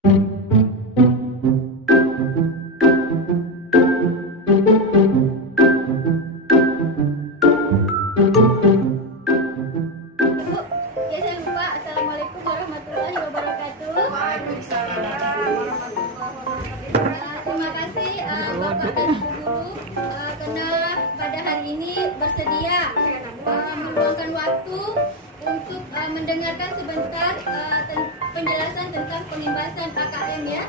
Assalamualaikum warahmatullahi wabarakatuh. Terima kasih Bapak dan Ibu Guru karena pada hari ini bersedia meluangkan waktu untuk mendengarkan sebentar penjelasan tentang penimbasan AKM ya.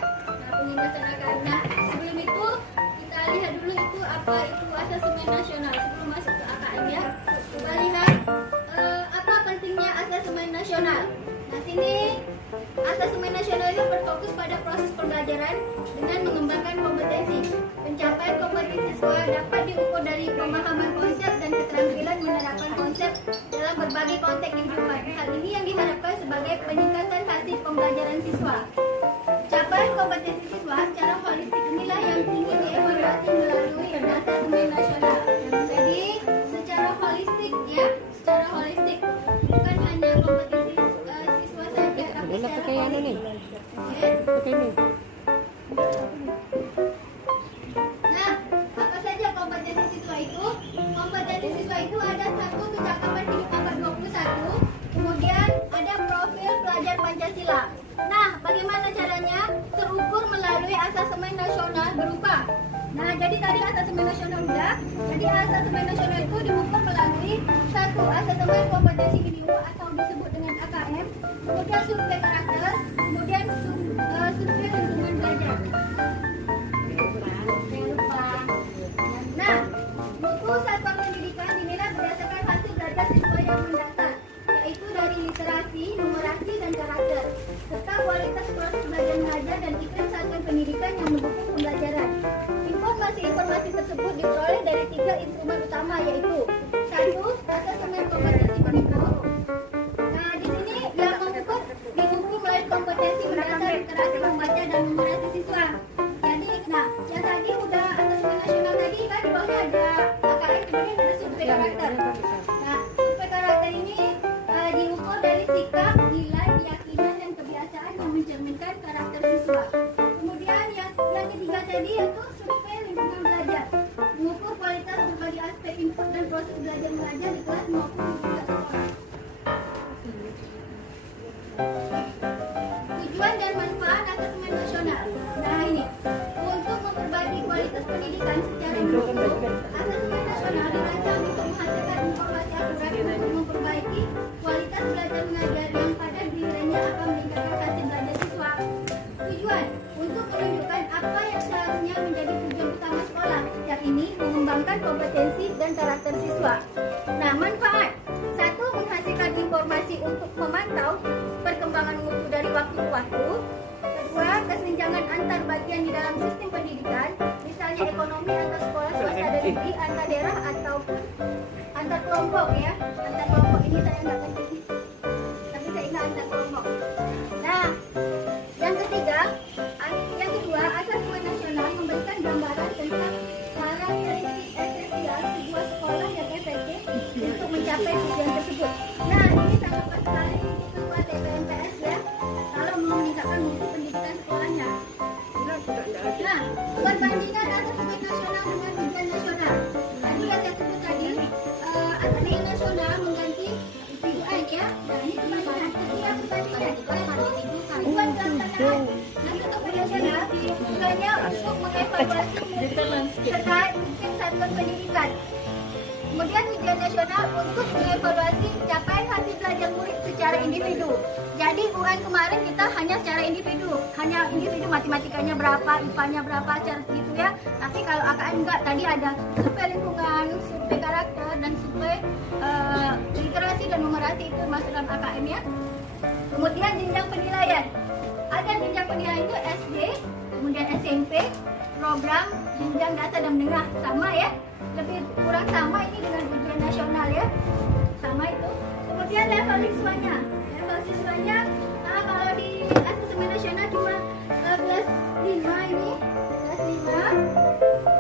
Penimbasan AKM. Nah, sebelum itu kita lihat dulu itu apa itu asasemen nasional sebelum masuk ke AKM ya. Kita lihat apa pentingnya asasemen nasional. Nah, sini asasemen nasional ini berfokus pada proses pembelajaran dengan mengembangkan kompetensi. Pencapaian kompetensi siswa dapat diukur dari pemahaman konsep dan keterampilan menerapkan konsep dalam berbagai konteks kehidupan. Hal ini yang diharapkan sebagai peningkatan hasil pembelajaran siswa. Capaian kompetensi siswa secara holistik inilah yang ingin dievaluasi melalui asasemen nasional. Jadi, secara holistik ya, secara holistik bukan hanya kompetensi siswa saja, tapi secara holistik. Nah, apa saja kompetensi siswa itu? Kompetensi siswa itu ada satu kecakapan hidup abad 21, kemudian ada profil pelajar Pancasila. Nah, bagaimana caranya? Terukur melalui asasemen nasional berupa. Nah, jadi tadi asasemen nasional sudah. Jadi asasemen nasional itu diukur melalui satu asasemen kompetensi individu atau disebut dengan AKM, kemudian survei karakter, kemudian survei lingkungan belajar. Nah, mutu satuan pendidikan dinilai berdasarkan hasil belajar siswa yang mendasar, yaitu dari literasi, numerasi, dan karakter, serta kualitas proses belajar mengajar dan iklim satuan pendidikan yang mendukung pembelajaran. Informasi tersebut diperoleh dari 3 instrumen utama, yaitu 1. Asasemen kompetensi individu. Nah, di sini yang mengukur diukur melalui kompetensi mendasar literasi, membaca, dan numerasi siswa. Jadi, nah, yang tadi udah asasemen nasional tadi kan di bawahnya ada AKM, kemudian ada survei karakter. Nah, survei karakter ini diukur dari sikap, nilai, keyakinan, dan kebiasaan yang mencerminkan karakter siswa. Kemudian yang ketiga tadi yaitu survei lingkungan belajar, mengukur kualitas berbagai aspek input dan proses belajar mengajar di kelas maupun di tingkat sekolah. Tujuan dan manfaat asasemen nasional. Nah, ini untuk memperbaiki kualitas pendidikan secara menyeluruh, asasemen nasional dirancang untuk menghasilkan informasi akurat untuk memperbaiki kualitas belajar mengajar yang pada gilirannya akan meningkatkan hasil belajar siswa. Tujuan untuk menunjukkan apa yang seharusnya menjadi tujuan utama sekolah. Yang ini mengembangkan kompetensi dan karakter siswa. Nah, manfaat. 1. Menghasilkan informasi untuk memantau perkembangan mutu dari waktu ke waktu. 2. Kesenjangan antar bagian di dalam sistem pendidikan, misalnya ekonomi antar sekolah swasta dan negeri, antar daerah ataupun antar kelompok ya. Antar kelompok ini saya nggak ngerti, tapi saya ingat antar kelompok. Nah, yang kedua, asasemen nasional memberikan gambaran tentang karakteristik esensial sebuah sekolah yang efektif untuk mencapai tujuan tersebut. Nah, ini sangat sekali ketua TPMPS ya, kalau mau meningkatkan mutu pendidikan sekolahnya. Nah, perbandingan asasemen nasional dengan ujian nasional. Tadi yang saya sebut tadi, asasemen nasional mengganti UN ya. Nah, ini perbandingan. Setiap perbandingan bukan pelaksanaan. Nah, untuk nasional tujuannya untuk mengevaluasi mutu terkait sistem satuan pendidikan. Kemudian ujian nasional untuk mengevaluasi capaian hasil belajar murid secara individu. Jadi UN kemarin kita hanya secara individu, hanya individu matematikanya berapa, IPA-nya berapa, secara gitu ya. Tapi kalau AKM enggak, tadi ada survei lingkungan, survei karakter, dan survei literasi dan numerasi itu masuk dalam AKM ya. Kemudian jenjang penilaian. Ada jenjang penilaian itu SD, kemudian SMP, program, jenjang dasar dan menengah, sama ya. Lebih kurang sama ini dengan ujian nasional ya, sama itu. Kemudian level siswanya, kalau di asasemen nasional cuma kelas 5 ini,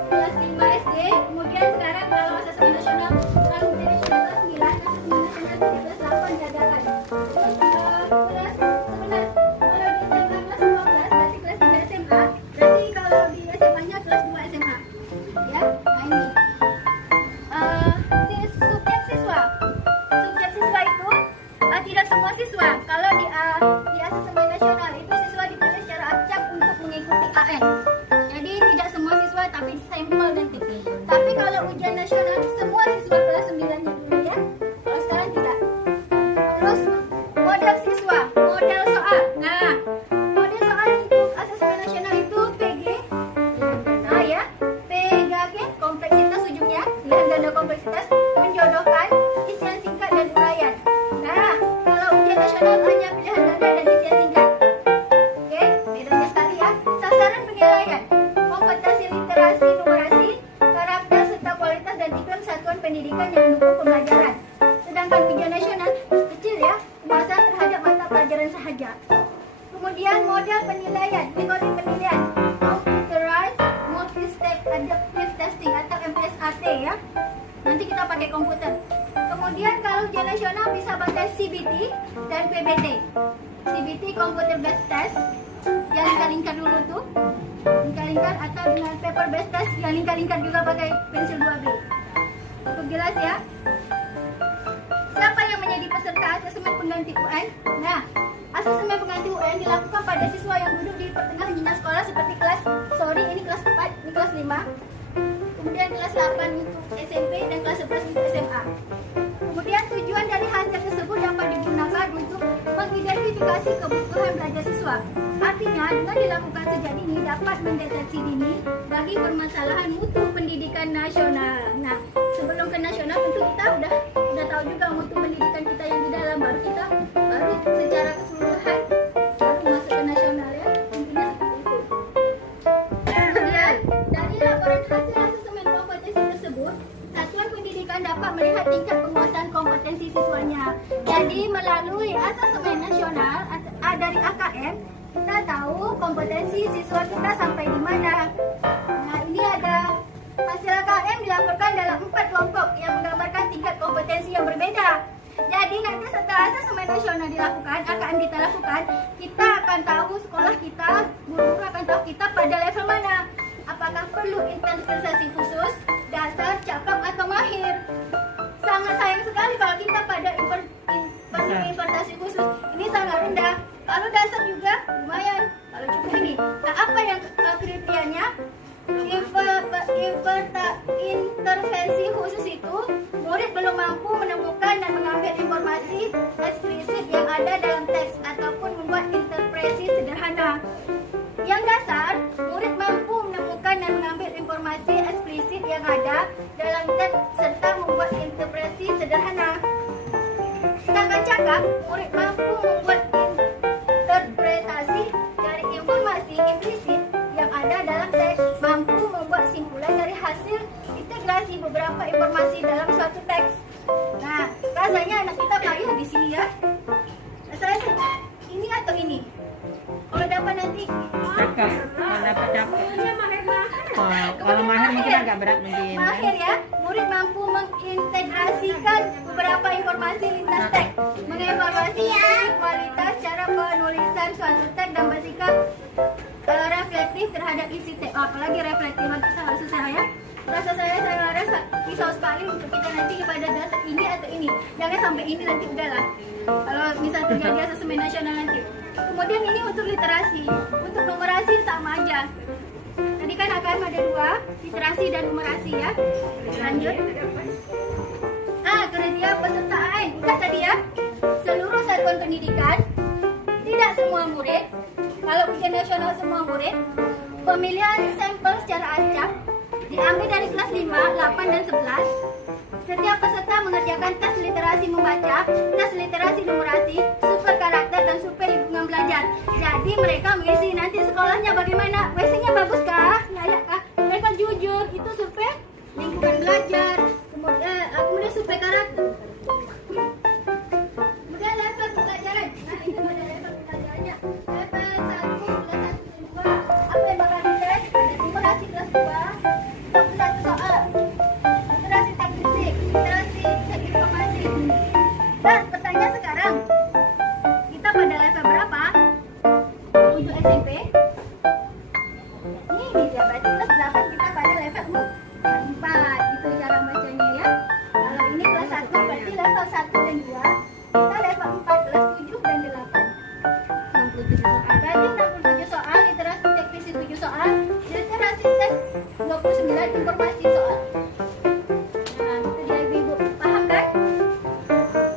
kelas 5 SD. Kemudian sekarang kalau asasemen nasional kalau ujian nasional kelas 9, asasemen nasional kelas 8 diadakan. Terus kelas 11, kalau di SMA kelas 12 dari penilaian, metode penilaian Computerized Multi-Step Adaptive Testing atau MSAT ya. Nanti kita pakai komputer. Kemudian kalau ujian nasional bisa pakai CBT dan PBT. CBT Computer Based Test yang lingkar-lingkar dulu tuh, lingkar-lingkar, atau dengan paper based test yang lingkar-lingkar juga pakai pensil 2B. Cukup jelas ya. Siapa yang menjadi peserta asesmen pengganti UN? Nah, asesmen pengganti UN dilakukan pada siswa yang duduk di pertengahan jenjang sekolah seperti ini kelas 4, ini kelas 5. Kemudian kelas 8 untuk SMP dan kelas 11 untuk SMA. Kemudian tujuan dari hasil tersebut dapat digunakan untuk mengidentifikasi kebutuhan belajar siswa. Artinya, dengan dilakukan sejak dini dapat mendeteksi dini bagi permasalahan mutu pendidikan nasional. Nah, sebelum ke nasional tentu kita udah tahu juga mutu pendidikan kita yang di dalam, baru secara keseluruhan baru masuk ke nasional ya. Intinya seperti itu. Kemudian dari laporan hasil asesmen kompetensi tersebut, Satuan Pendidikan dapat melihat tingkat penguasaan kompetensi siswanya. Jadi melalui asesmen nasional dari AKM, kita tahu kompetensi siswa kita sampai di mana. Nah, ini ada hasil AKM dilaporkan dalam 4 kelompok yang menggambarkan tingkat kompetensi yang berbeda. Jadi nanti setelah asesmen nasional dilakukan, AKM kita lakukan, kita akan tahu sekolah kita, guru akan tahu kita pada level mana. Apakah perlu interpretasi khusus, dasar, cakap, atau mahir. Sangat sayang sekali kalau kita pada interpretasi khusus ini sangat rendah. Kalau dasar juga lumayan, kalau cukup ini. Nah, apa yang kriterianya? Intervensi khusus itu murid belum mampu menemukan dan mengambil informasi eksplisit yang ada dalam teks ataupun membuat interpretasi sederhana. Yang dasar, murid mampu menemukan dan mengambil informasi eksplisit yang ada dalam teks serta membuat interpretasi sederhana. Sedangkan cakap, murid mampu membuat interpretasi dari informasi implisit yang ada dalam teks, mampu membuat simpulan dari hasil integrasi beberapa informasi dalam suatu teks. Nah, rasanya anak kita payah di sini ya. Rasanya ini atau ini? Kalau dapat nanti Cakap, kalau dapat cakap. Kalau mahir mungkin agak berat mungkin. Mahir ya, murid mampu mengintegrasikan beberapa informasi lintas teks, mengevaluasi kualitas cara penulisan suatu teks dan bersikap reflektif terhadap isi teks. Apalagi reflektif nanti sangat susah ya. Rasa saya rasa risau sekali untuk kita nanti pada dasar ini atau ini. Jangan sampai ini nanti udahlah. Kalau misal terjadi asesmen nasional nanti. Kemudian ini untuk literasi, untuk numerasi sama aja. Tadi kan akan ada 2, literasi dan numerasi ya. Lanjut. Kriteria peserta AN. Ingat tadi ya, seluruh satuan pendidikan, tidak semua murid. Kalau ujian nasional semua murid, pemilihan sampel secara acak diambil dari kelas 5, 8, dan 11. Setiap peserta mengerjakan tes literasi membaca, tes literasi numerasi, super karakter, dan super lingkungan belajar. Jadi mereka mengisi nanti sekolahnya bagaimana? WC-nya bagus kah? Layak kah? Mereka jujur, itu survei lingkungan belajar, kemudian survei karakter. Kemudian level pembelajaran. Nah, ini ada level pembelajarannya. Level 1, kelas 1 dan 2. Apa yang bakal dites? Ada numerasi kelas 2, 21 soal. Literasi teks fisik, literasi teks informasi. Dan pertanyaan sekarang, kita pada level berapa? Untuk SMP. Ini dia berarti kelas 8 kita pada level 4. Itu cara bacanya ya. Kalau ini kelas 1 berarti level 1 dan 2. Kita level 4, kelas 7 dan 8. 67 soal. Berarti 67 soal, literasi teks fisik 7 soal, literasi teks 29, informasi soal. Nah, itu dia ibu-ibu. Paham kan?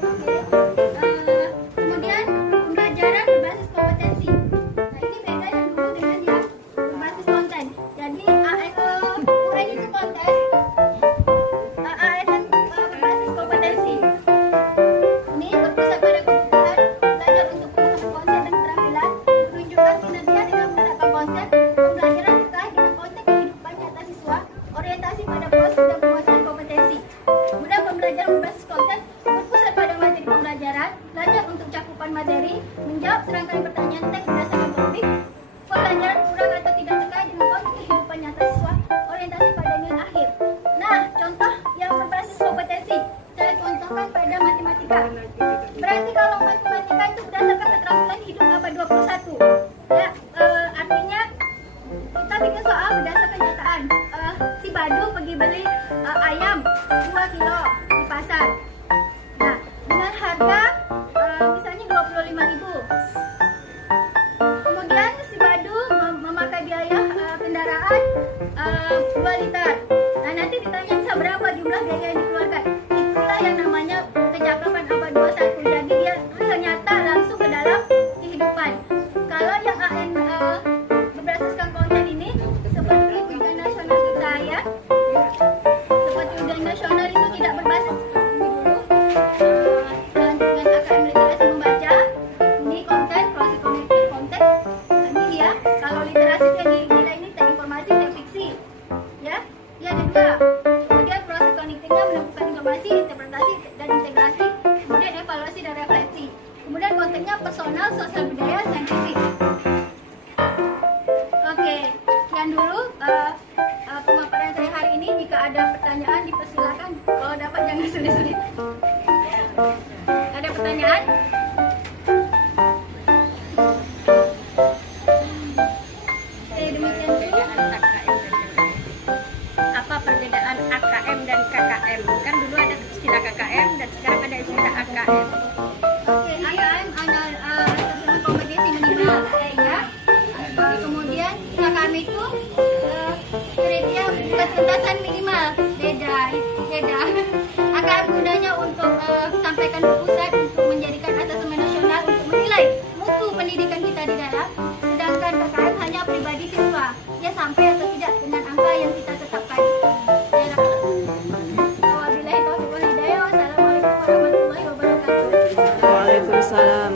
Oke. Kemudian pembelajaran berbasis kompetensi. Nah, ini beda yang dulu dengan yang berbasis konten. Jadi UN itu konten, ASN berbasis kompetensi. Ini berpusat pada kebutuhan belajar untuk pemahaman konsep dan keterampilan, menunjukkan kinerja dengan menerapkan konsep, pembelajaran terkait dengan konteks kehidupan nyata siswa, orientasi 2 liter. Nah, nanti ditanya bisa berapa jumlah biaya yang dikeluarkan. Itulah yang namanya kecakapan abad 21. Jadi dia real nyata langsung ke dalam kehidupan. Kalau yang AN berasaskan konten ini seperti ujian nasional kita ya. Seperti ujian nasional itu tidak berbasis dengan AKM literasi membaca. Ini konten, proses kognitif konten. Ini dia. Kalau literasi itu yang dinilai ini teks informasi, teks fiksi. Ya, dia ada 2. Kemudian proses kognitifnya menemukan informasi, interpretasi dan integrasi. Kemudian evaluasi dan refleksi. Kemudian kontennya personal, sosial budaya, saintifik. Oke, sekian dulu pemaparan saya hari ini. Jika ada pertanyaan dipersilakan. Kalau dapat jangan sulit-sulit. Ada pertanyaan? Oke, demikian dulu. Apa perbedaan AKM dan KKM? Kan dulu ada istilah KKM dan sekarang ada istilah AKM. Oke, AKM ada asesmen kompetensi minimal ya. Kemudian KKM itu kriteria ketuntasan minimal. Beda. AKM gunanya untuk sampaikan ke pusat untuk menjadikan asesmen nasional untuk menilai mutu pendidikan kita di dalam. Sedangkan KKM hanya pribadi siswa. Dia sampai atau tidak dengan angka yang kita tetapkan. Wabillahi taufiq wal hidayah. Wassalamualaikum warahmatullahi wabarakatuh. Waalaikumsalam.